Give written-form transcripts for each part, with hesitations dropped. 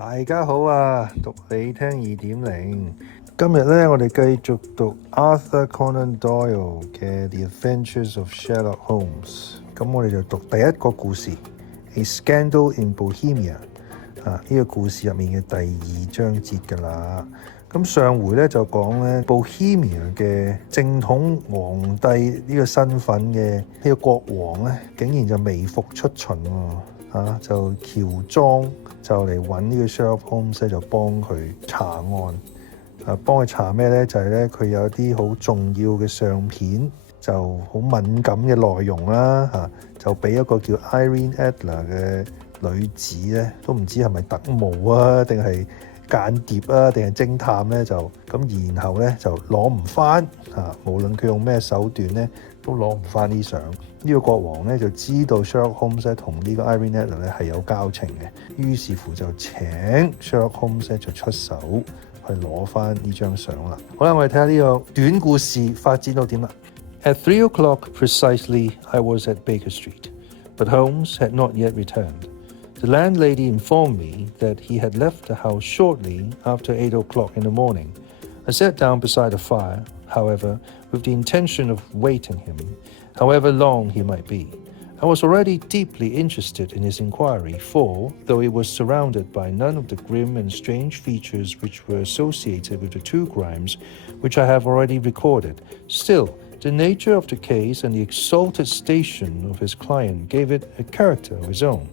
大家好啊，讀你聽2.0。今日咧，我哋繼續讀 Arthur Conan Doyle 嘅 The Adventures of Sherlock Holmes。咁我哋就讀第一個故事 A Scandal in Bohemia。呢個故事入面嘅第2章節㗎啦。咁上回咧就講咧 Bohemia 嘅正統皇帝呢個身份嘅呢個國王咧，竟然就微服出巡喎，就喬裝就嚟揾呢個 Sherlock Holmes 就幫佢查案。幫佢查咩咧？就係咧佢有啲好重要嘅相片，就好敏感嘅內容啦，就俾一個叫 Irene Adler 嘅女子咧，都唔知係咪特務啊，定係間諜啊，定係偵探咧，就咁然後咧就攞唔翻，無論佢用咩手段咧，都攞唔翻啲相。呢個國王咧就知道 Sherlock Holmes 同呢個 Irene Adler 咧係有交情嘅，於是乎就請 Sherlock Holmes 就出手去攞翻呢張相啦。好啦，我哋睇下呢個短故事發展到點啦。At 3 o'clock precisely, I was at Baker Street, but Holmes had not yet returned. The landlady informed me that he had left the house shortly after 8 o'clock in the morning. I sat down beside the fire, however, with the intention of waiting him, however long he might be. I was already deeply interested in his inquiry, for, though it was surrounded by none of the grim and strange features which were associated with the 2 crimes which I have already recorded, still, the nature of the case and the exalted station of his client gave it a character of its own.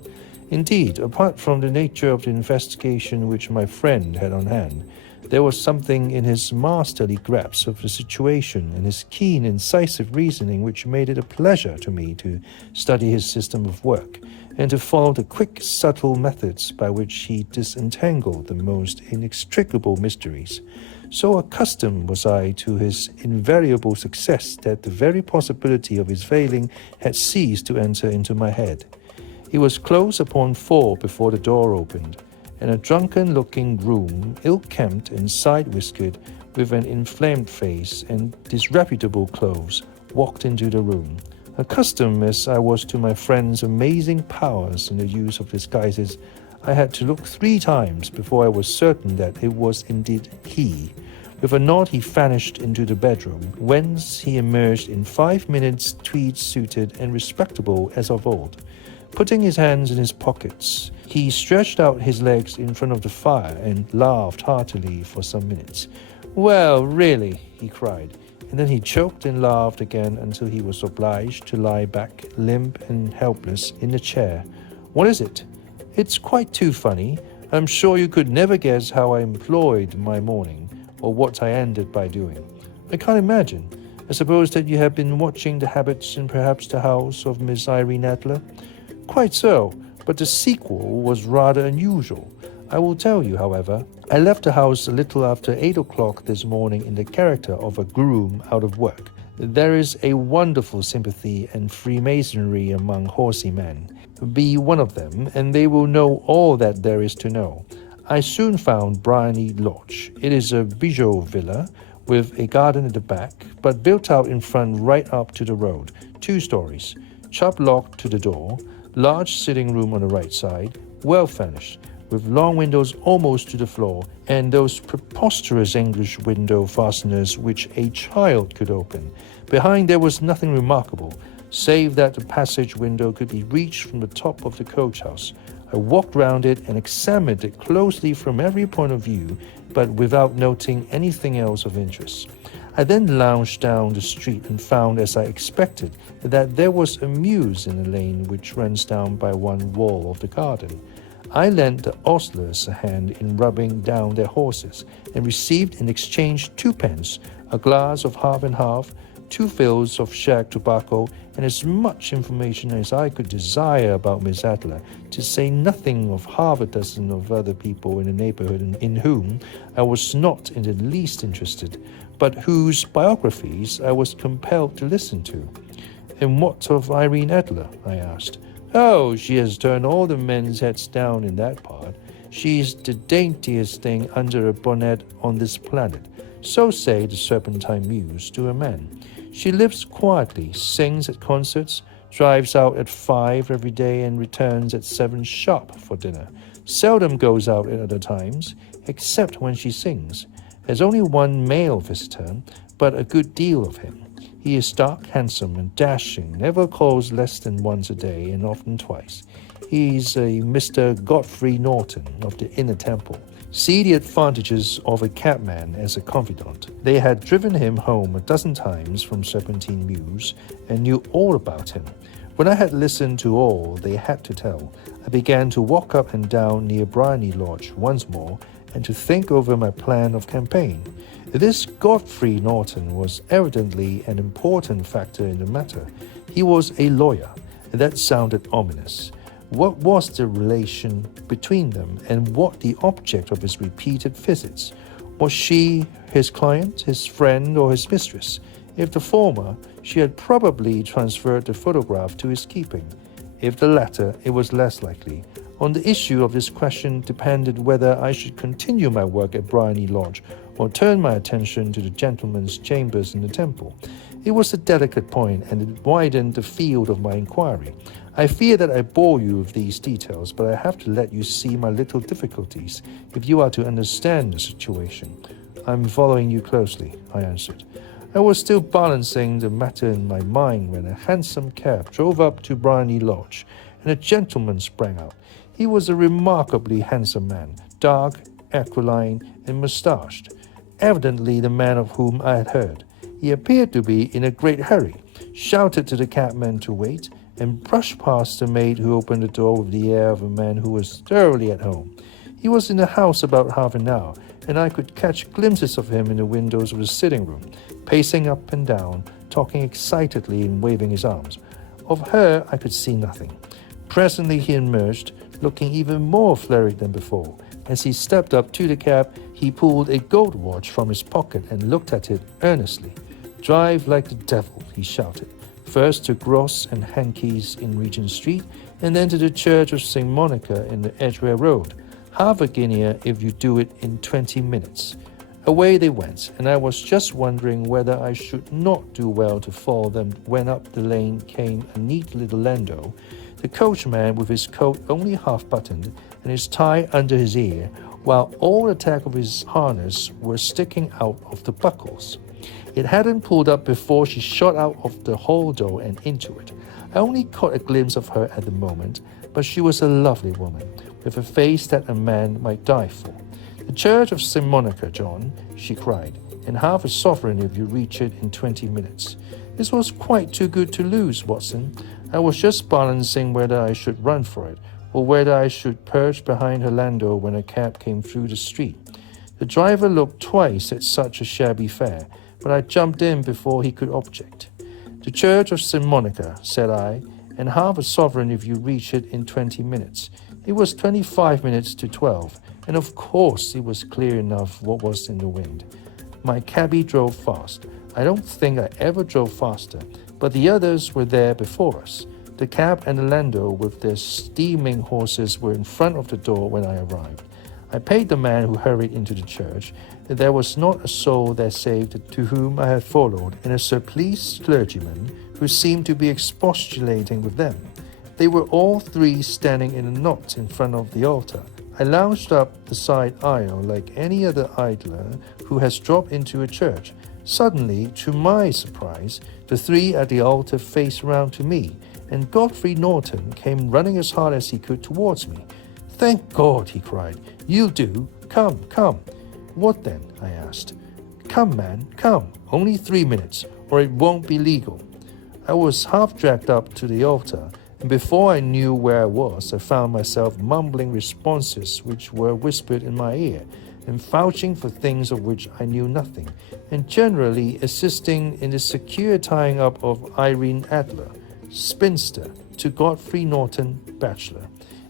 Indeed, apart from the nature of the investigation which my friend had on hand, there was something in his masterly grasp of the situation and his keen, incisive reasoning which made it a pleasure to me to study his system of work, and to follow the quick, subtle methods by which he disentangled the most inextricable mysteries. So accustomed was I to his invariable success that the very possibility of his failing had ceased to enter into my head. It was close upon 4 before the door opened, and a drunken-looking groom, ill-kempt and side-whiskered, with an inflamed face and disreputable clothes, walked into the room. Accustomed as I was to my friend's amazing powers in the use of disguises, I had to look 3 times before I was certain that it was indeed he. With a nod he vanished into the bedroom, whence he emerged in 5 minutes tweed-suited and respectable as of old. Putting his hands in his pockets, he stretched out his legs in front of the fire and laughed heartily for some minutes. "Well, really," he cried, and then he choked and laughed again until he was obliged to lie back, limp and helpless, in the chair. "What is it? It's quite too funny. I'm sure you could never guess how I employed my morning, or what I ended by doing. I can't imagine. I suppose that you have been watching the habits and perhaps the house of Miss Irene Adler?" "Quite so, but the sequel was rather unusual. I will tell you, however. I left the house a little after 8 o'clock this morning in the character of a groom out of work. There is a wonderful sympathy and Freemasonry among horsey men. Be one of them, and they will know all that there is to know. I soon found Bryony Lodge. It is a Bijou villa, with a garden at the back, but built out in front right up to the road, 2 stories, chop-locked to the door, large sitting room on the right side, well furnished, with long windows almost to the floor, and those preposterous English window fasteners which a child could open. Behind there was nothing remarkable, save that the passage window could be reached from the top of the coach house. I walked round it and examined it closely from every point of view, but without noting anything else of interest. I then lounged down the street and found, as I expected, that there was a mews in the lane which runs down by one wall of the garden. I lent the ostlers a hand in rubbing down their horses, and received in exchange 2 pence, a glass of half and half, 2 fills of shag tobacco, and as much information as I could desire about Miss Adler, to say nothing of half a dozen of other people in the neighbourhood in whom I was not in the least interested, but whose biographies I was compelled to listen to. "And what of Irene Adler?" I asked. "Oh, she has turned all the men's heads down in that part. She's the daintiest thing under a bonnet on this planet. So say the Serpentine Muse to a man. She lives quietly, sings at concerts, drives out at 5 every day and returns at 7 sharp for dinner. seldom goes out at other times, except when she sings. Has only one male visitor, but a good deal of him. He is dark, handsome, and dashing, never calls less than once a day, and often twice. He is a Mr. Godfrey Norton of the Inner Temple. See the advantages of a cabman as a confidant. They had driven him home a dozen times from Serpentine Mews, and knew all about him. When I had listened to all they had to tell, I began to walk up and down near Bryony Lodge once more, and to think over my plan of campaign. This Godfrey Norton was evidently an important factor in the matter. He was a lawyer. That sounded ominous. What was the relation between them, and what the object of his repeated visits? Was she his client, his friend, or his mistress? If the former, she had probably transferred the photograph to his keeping. If the latter, it was less likely. On the issue of this question depended whether I should continue my work at Bryony Lodge or turn my attention to the gentleman's chambers in the temple. It was a delicate point, and it widened the field of my inquiry. I fear that I bore you with these details, but I have to let you see my little difficulties if you are to understand the situation. I'm following you closely, I answered. I was still balancing the matter in my mind when a hansom cab drove up to Bryony Lodge, and a gentleman sprang out. He was a remarkably handsome man, dark, aquiline, and moustached, evidently the man of whom I had heard. He appeared to be in a great hurry, shouted to the cabman to wait, and brushed past the maid who opened the door with the air of a man who was thoroughly at home. He was in the house about half an hour, and I could catch glimpses of him in the windows of the sitting room, pacing up and down, talking excitedly and waving his arms. Of her I could see nothing. Presently he emerged, looking even more flurried than before. As he stepped up to the cab, he pulled a gold watch from his pocket and looked at it earnestly. "Drive like the devil," he shouted. "First to Gross and Hankey's in Regent Street, and then to the Church of St. Monica in the Edgware Road. Half a guinea if you do it in 20 minutes. Away they went, and I was just wondering whether I should not do well to follow them when up the lane came a neat little landau, the coachman with his coat only half buttoned and his tie under his ear, while all the tack of his harness were sticking out of the buckles. It hadn't pulled up before she shot out of the hall door and into it. I only caught a glimpse of her at the moment, but she was a lovely woman, with a face that a man might die for. "The Church of St. Monica, John," she cried, "and half a sovereign if you reach it in 20 minutes. This was quite too good to lose, Watson. I was just balancing whether I should run for it, or whether I should perch behind her landau when a cab came through the street. The driver looked twice at such a shabby fare, but I jumped in before he could object. 'The Church of St. Monica,' said I, 'and half a sovereign if you reach it in 20 minutes. It was 25 minutes to 12, and of course it was clear enough what was in the wind. My cabby drove fast. I don't think I ever drove faster, but the others were there before us. The cab and the landau with their steaming horses were in front of the door when I arrived. I paid the man who hurried into the church. There was not a soul there save to whom I had followed, and a surpliced clergyman who seemed to be expostulating with them. They were all three standing in a knot in front of the altar. I lounged up the side aisle like any other idler who has dropped into a church. Suddenly, to my surprise, the three at the altar faced round to me, and Godfrey Norton came running as hard as he could towards me. "Thank God," he cried. "You'll do. Come, come." "What then?" I asked. "Come, man, come. Only 3 minutes, or it won't be legal." I was half dragged up to the altar, and before I knew where I was, I found myself mumbling responses which were whispered in my ear, and vouching for things of which I knew nothing, and generally assisting in the secure tying up of Irene Adler, spinster, to Godfrey Norton, bachelor.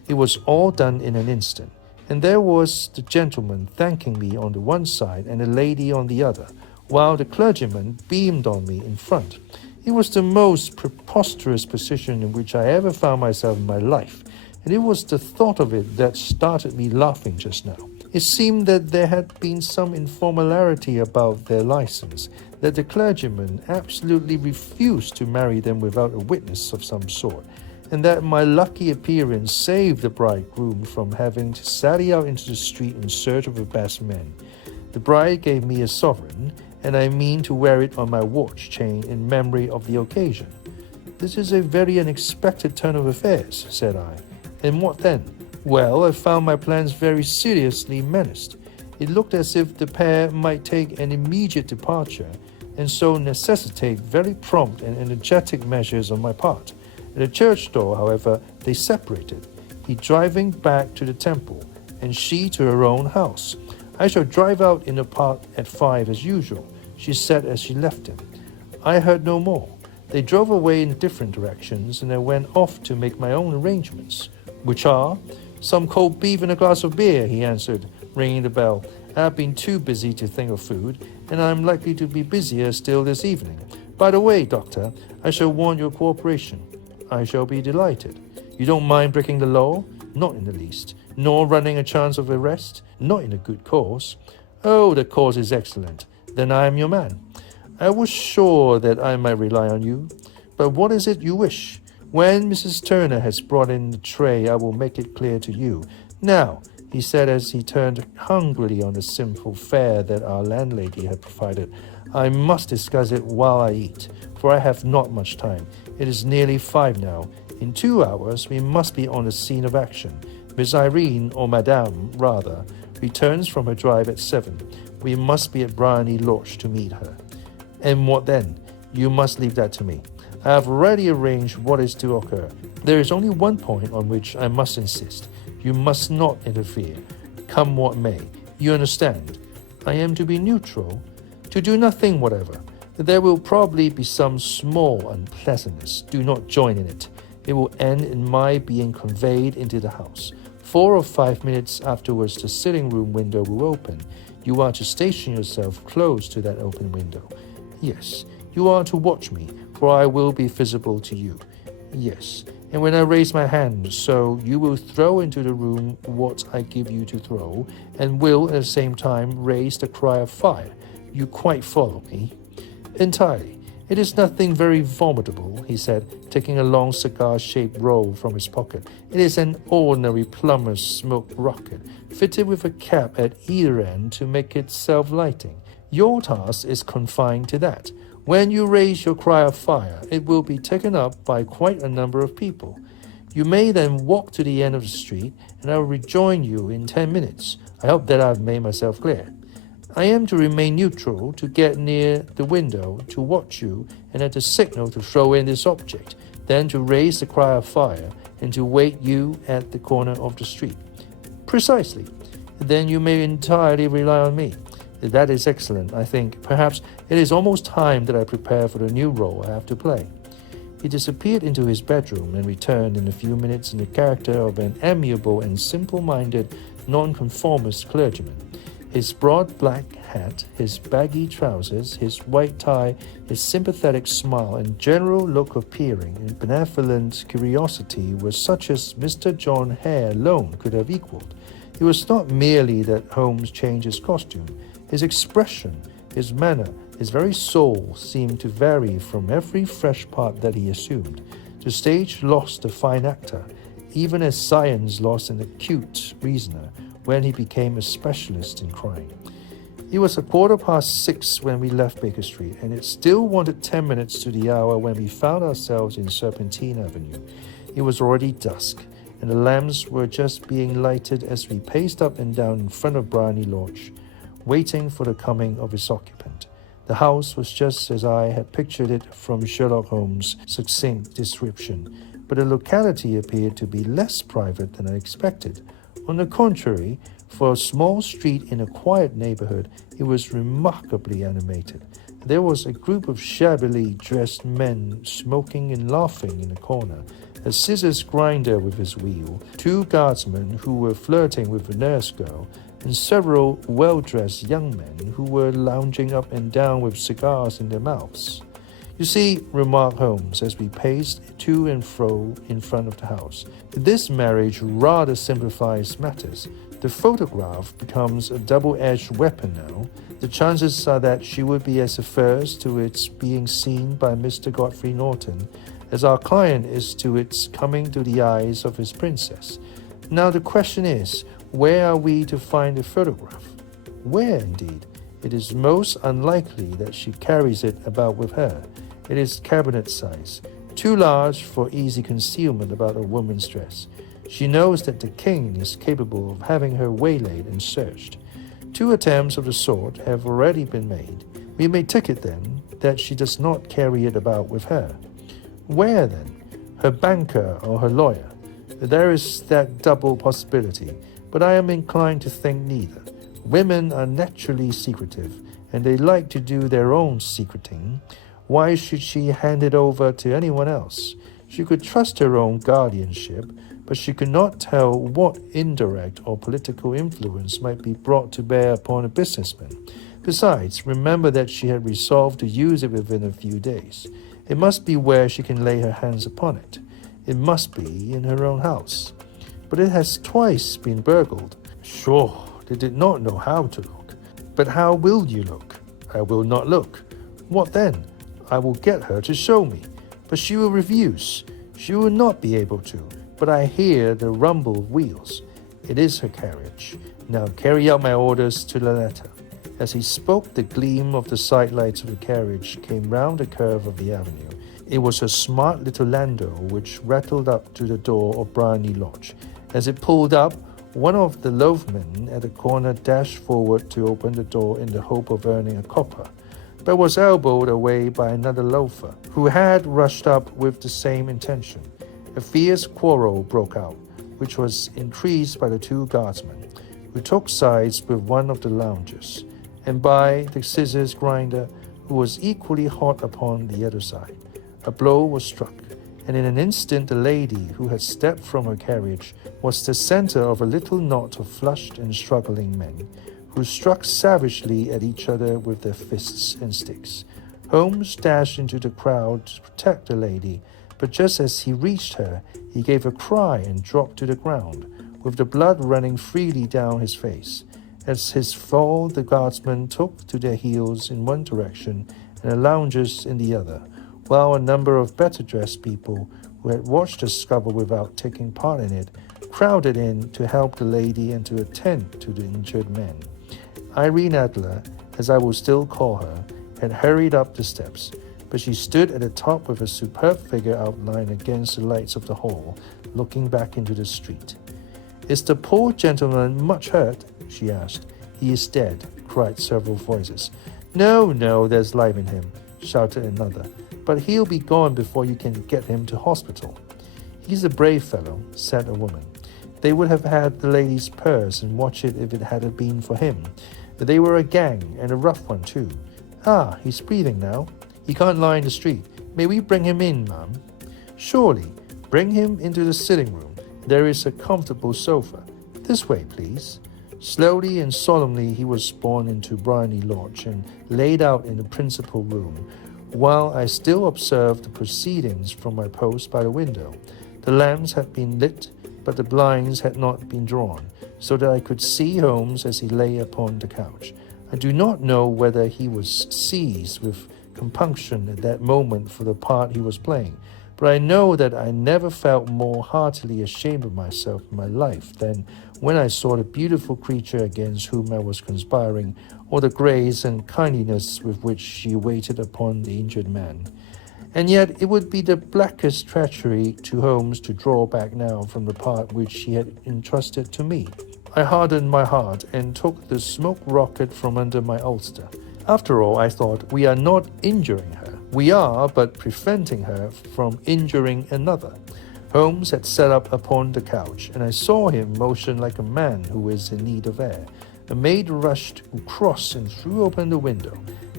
It was all done in an instant, and there was the gentleman thanking me on the one side and the lady on the other, while the clergyman beamed on me in front. It was the most preposterous position in which I ever found myself in my life, and it was the thought of it that started me laughing just now. It seemed that there had been some informality about their license, that the clergyman absolutely refused to marry them without a witness of some sort, and that my lucky appearance saved the bridegroom from having to sally out into the street in search of a best man. The bride gave me a sovereign, and I mean to wear it on my watch chain in memory of the occasion. This is a very unexpected turn of affairs, said I. And what then? Well, I found my plans very seriously menaced. It looked as if the pair might take an immediate departure, and so necessitate very prompt and energetic measures on my part. At the church door, however, they separated, he driving back to the temple, and she to her own house. I shall drive out in the park at 5 as usual, she said as she left him. I heard no more. They drove away in different directions, and I went off to make my own arrangements. Which are? Some cold beef and a glass of beer, he answered, ringing the bell. I have been too busy to think of food, and I am likely to be busier still this evening. By the way, Doctor, I shall want your cooperation. I shall be delighted. You don't mind breaking the law? Not in the least. Nor running a chance of arrest? Not in a good cause. Oh, the cause is excellent. Then I am your man. I was sure that I might rely on you. But what is it you wish? When Mrs. Turner has brought in the tray, I will make it clear to you. Now, he said as he turned hungrily on the simple fare that our landlady had provided, I must discuss it while I eat, for I have not much time. It is nearly 5 now. In 2 hours, we must be on the scene of action. Miss Irene, or Madame, rather, returns from her drive at 7. We must be at Briony Lodge to meet her. And what then? You must leave that to me. I have already arranged what is to occur. There is only one point on which I must insist. You must not interfere, come what may. You understand? I am to be neutral, to do nothing whatever. There will probably be some small unpleasantness. Do not join in it. It will end in my being conveyed into the house. 4 or 5 minutes afterwards, the sitting-room window will open. You are to station yourself close to that open window. Yes, you are to watch me, for I will be visible to you. Yes, and when I raise my hand, so you will throw into the room what I give you to throw, and will at the same time raise the cry of fire. You quite follow me? Entirely. It is nothing very formidable, he said, taking a long cigar-shaped roll from his pocket. It is an ordinary plumber's smoke rocket, fitted with a cap at either end to make it self-lighting. Your task is confined to that. When you raise your cry of fire, it will be taken up by quite a number of people. You may then walk to the end of the street, and I will rejoin you in 10 minutes. I hope that I have made myself clear. I am to remain neutral, to get near the window, to watch you, and at the signal to throw in this object, then to raise the cry of fire, and to wait you at the corner of the street. Precisely. Then you may entirely rely on me. That is excellent, I think. Perhaps it is almost time that I prepare for the new role I have to play. He disappeared into his bedroom and returned in a few minutes in the character of an amiable and simple-minded nonconformist clergyman. His broad black hat, his baggy trousers, his white tie, his sympathetic smile, and general look of peering and benevolent curiosity were such as Mr. John Hare alone could have equalled. It was not merely that Holmes changed his costume. His expression, his manner, his very soul seemed to vary from every fresh part that he assumed. The stage lost a fine actor, even as science lost an acute reasoner, when he became a specialist in crime. It was 6:15 when we left Baker Street, and it still wanted 10 minutes to the hour when we found ourselves in Serpentine Avenue. It was already dusk, and the lamps were just being lighted as we paced up and down in front of Briony Lodge, waiting for the coming of its occupant. The house was just as I had pictured it from Sherlock Holmes' succinct description, but the locality appeared to be less private than I expected. On the contrary, for a small street in a quiet neighborhood, it was remarkably animated. There was a group of shabbily dressed men smoking and laughing in a corner, a scissors grinder with his wheel, 2 guardsmen who were flirting with a nurse girl, and several well-dressed young men who were lounging up and down with cigars in their mouths. You see, remarked Holmes as we paced to and fro in front of the house, this marriage rather simplifies matters. The photograph becomes a double-edged weapon now. The chances are that she would be as averse to its being seen by Mr. Godfrey Norton as our client is to its coming to the eyes of his princess. Now the question is, where are we to find the photograph? Where, indeed? It is most unlikely that she carries it about with her. It is cabinet size, too large for easy concealment about a woman's dress. She knows that the king is capable of having her waylaid and searched. 2 attempts of the sort have already been made. We may take it, then, that she does not carry it about with her. Where, then? Her banker or her lawyer? There is that double possibility, but I am inclined to think neither. Women are naturally secretive, and they like to do their own secreting. Why should she hand it over to anyone else? She could trust her own guardianship, but she could not tell what indirect or political influence might be brought to bear upon a businessman. Besides, remember that she had resolved to use it within a few days. It must be where she can lay her hands upon it. It must be in her own house. But it has twice been burgled. Sure, they did not know how to look. But how will you look? I will not look. What then? I will get her to show me. But she will refuse. She will not be able to. But I hear the rumble of wheels. It is her carriage. Now carry out my orders to the letter. As he spoke, the gleam of the sidelights of the carriage came round the curve of the avenue. It was a smart little landau which rattled up to the door of Bryony Lodge. As it pulled up, one of the loafmen at the corner dashed forward to open the door in the hope of earning a copper, but was elbowed away by another loafer, who had rushed up with the same intention. A fierce quarrel broke out, which was increased by the 2 guardsmen, who took sides with one of the loungers, and by the scissors grinder, who was equally hot upon the other side. A blow was struck, and in an instant the lady, who had stepped from her carriage, was the center of a little knot of flushed and struggling men, who struck savagely at each other with their fists and sticks. Holmes dashed into the crowd to protect the lady, but just as he reached her, he gave a cry and dropped to the ground, with the blood running freely down his face. As his fall, the guardsmen took to their heels in one direction and the loungers in the other, while a number of better-dressed people who had watched the scuffle without taking part in it crowded in to help the lady and to attend to the injured men. Irene Adler, as I will still call her, had hurried up the steps, but she stood at the top with a superb figure outlined against the lights of the hall, looking back into the street. "Is the poor gentleman much hurt?" she asked. "He is dead," cried several voices. No, there's life in him," shouted another. "But he'll be gone before you can get him to hospital." "He's a brave fellow," said a woman. "They would have had the lady's purse and watched it if it hadn't been for him. They were a gang, and a rough one too. Ah, he's breathing now. He can't lie in the street. May we bring him in, ma'am?" "Surely. Bring him into the sitting room. There is a comfortable sofa. This way, please." Slowly and solemnly he was borne into Bryony Lodge and laid out in the principal room, while I still observed the proceedings from my post by the window. The lamps had been lit, but the blinds had not been drawn, so that I could see Holmes as he lay upon the couch. I do not know whether he was seized with compunction at that moment for the part he was playing, but I know that I never felt more heartily ashamed of myself in my life than when I saw the beautiful creature against whom I was conspiring, or the grace and kindliness with which she waited upon the injured man. And yet it would be the blackest treachery to Holmes to draw back now from the part which he had entrusted to me. I hardened my heart and took the smoke rocket from under my ulster. After all, I thought, we are not injuring her. We are but preventing her from injuring another. Holmes had sat up upon the couch, and I saw him motion like a man who is in need of air. A maid rushed across and threw open the window.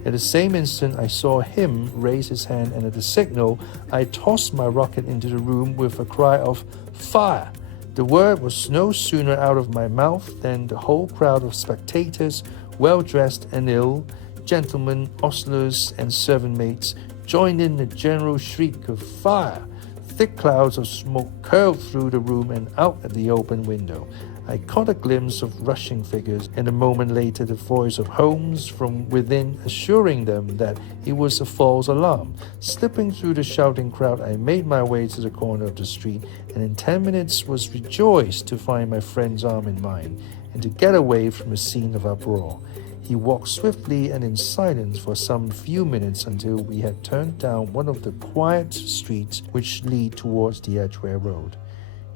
At the same instant, I saw him raise his hand, and at the signal, I tossed my rocket into the room with a cry of "Fire!" The word was no sooner out of my mouth than the whole crowd of spectators, well-dressed and ill, gentlemen, ostlers, and servant-maids, joined in the general shriek of "Fire!" Thick clouds of smoke curled through the room and out at the open window. I caught a glimpse of rushing figures, and a moment later the voice of Holmes from within assuring them that it was a false alarm. Slipping through the shouting crowd, I made my way to the corner of the street, and in 10 minutes was rejoiced to find my friend's arm in mine, and to get away from the scene of uproar. He walked swiftly and in silence for some few minutes until we had turned down one of the quiet streets which lead towards the Edgware Road.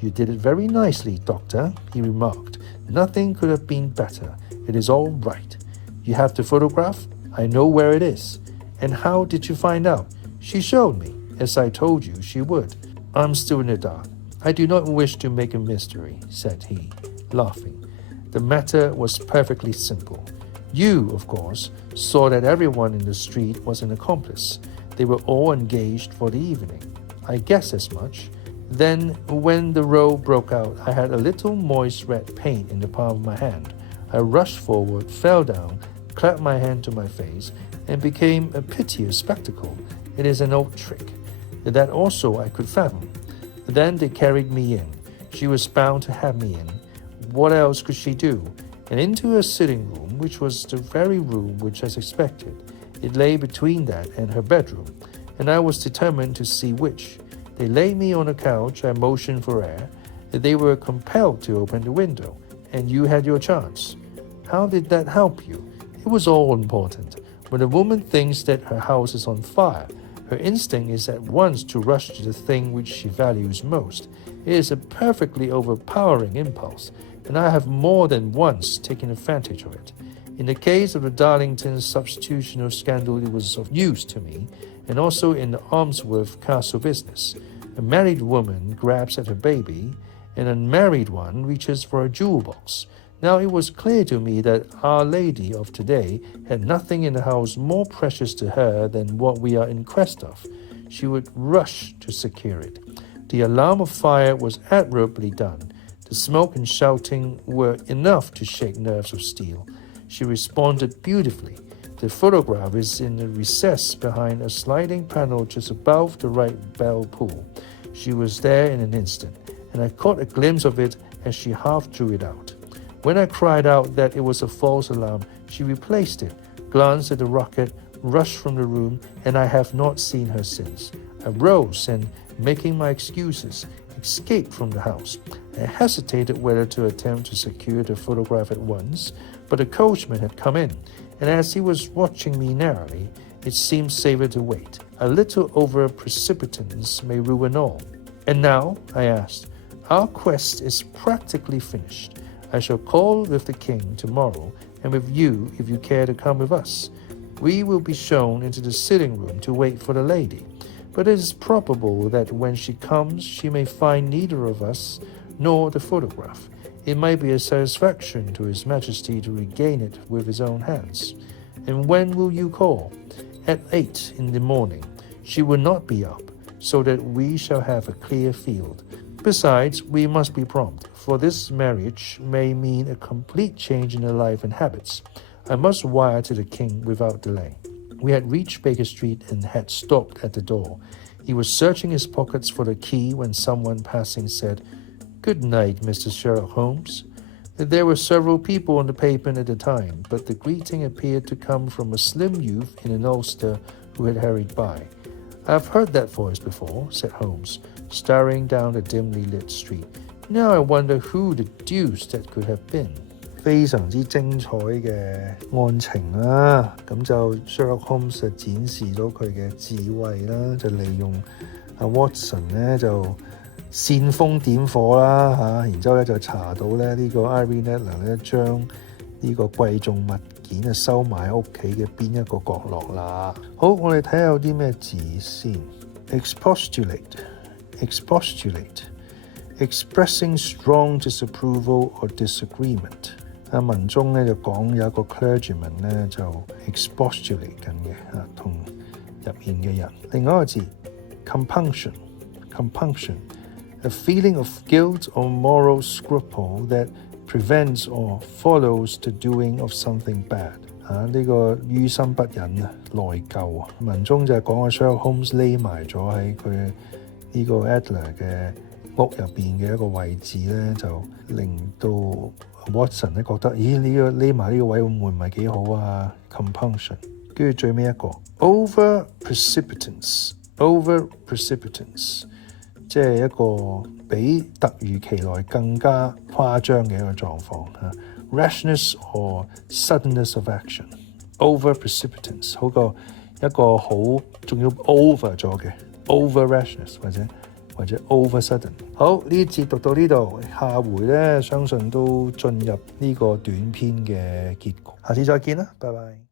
You did it very nicely, Doctor, he remarked. Nothing could have been better. It is all right. You have the photograph? I know where it is. And how did you find out? She showed me, as I told you she would. I'm still in the dark. I do not wish to make a mystery, said he, laughing. The matter was perfectly simple. You, of course, saw that everyone in the street was an accomplice. They were all engaged for the evening. I guessed as much. Then, when the row broke out, I had a little moist red paint in the palm of my hand. I rushed forward, fell down, clapped my hand to my face, and became a piteous spectacle. It is an old trick. That also I could fathom. Then they carried me in. She was bound to have me in. What else could she do? And into her sitting room, which was the very room which I expected. It lay between that and her bedroom, and I was determined to see which. They laid me on a couch. I motioned for air. They were compelled to open the window, and you had your chance. How did that help you? It was all important. When a woman thinks that her house is on fire, her instinct is at once to rush to the thing which she values most. It is a perfectly overpowering impulse, and I have more than once taken advantage of it. In the case of the Darlington substitutional scandal, it was of use to me, and also in the Armsworth Castle business. A married woman grabs at her baby, an unmarried one reaches for a jewel box. Now it was clear to me that Our Lady of today had nothing in the house more precious to her than what we are in quest of. She would rush to secure it. The alarm of fire was admirably done. The smoke and shouting were enough to shake nerves of steel. She responded beautifully. The photograph is in a recess behind a sliding panel just above the right bell pull. She was there in an instant, and I caught a glimpse of it as she half drew it out. When I cried out that it was a false alarm, she replaced it, glanced at the rocket, rushed from the room, and I have not seen her since. I rose and, making my excuses, escaped from the house. I hesitated whether to attempt to secure the photograph at once, but the coachman had come in, and as he was watching me narrowly, it seemed safer to wait. A little over-precipitance may ruin all. And now, I asked, our quest is practically finished. I shall call with the king tomorrow, and with you if you care to come with us. We will be shown into the sitting room to wait for the lady. But it is probable that when she comes, she may find neither of us nor the photograph. It might be a satisfaction to His Majesty to regain it with his own hands. And when will you call? At 8 in the morning. She will not be up, so that we shall have a clear field. Besides, we must be prompt, for this marriage may mean a complete change in her life and habits. I must wire to the king without delay. We had reached Baker Street and had stopped at the door. He was searching his pockets for the key when someone passing said, "Good night, Mr. Sherlock Holmes." There were several people on the pavement at the time, but the greeting appeared to come from a slim youth in an ulster who had hurried by. "I've heard that voice before," said Holmes, staring down the dimly lit street. "Now I wonder who the deuce that could have been." 非常之精彩嘅案情啦，咁就 Sherlock Holmes 就展示到佢嘅智慧啦，就利用Watson 咧就煽風點火啦然之後咧就查到咧呢個 Irene Adler 咧將呢個貴重物件收埋喺屋企嘅邊一個角落啦。好，我哋睇下有啲咩字先。Expostulate, expressing strong disapproval or disagreement。文中咧就講有一個 clergyman 咧就 expostulate 緊嘅同入面嘅人。另外一個字 compunction, a feeling of guilt or moral scruple that prevents or follows the doing of something bad。呢個於心不忍內疚文中就係講Sherlock Holmes 匿埋咗喺佢呢個 Adler 嘅屋入邊嘅一個位置咧，就令到 Watson 咧覺得，咦呢個匿埋呢個位會唔係幾好啊 ？Compunction， 跟住最尾一個 Over-precipitance， 即係一個比突如其來更加誇張嘅一個狀況嚇。Rashness or suddenness of action。Over-precipitance 好過一個好仲要 over 咗嘅 over rashness 或者 over sudden。好，呢節讀到呢度，下回咧相信都進入呢個短篇嘅結局。下次再見啦，拜拜。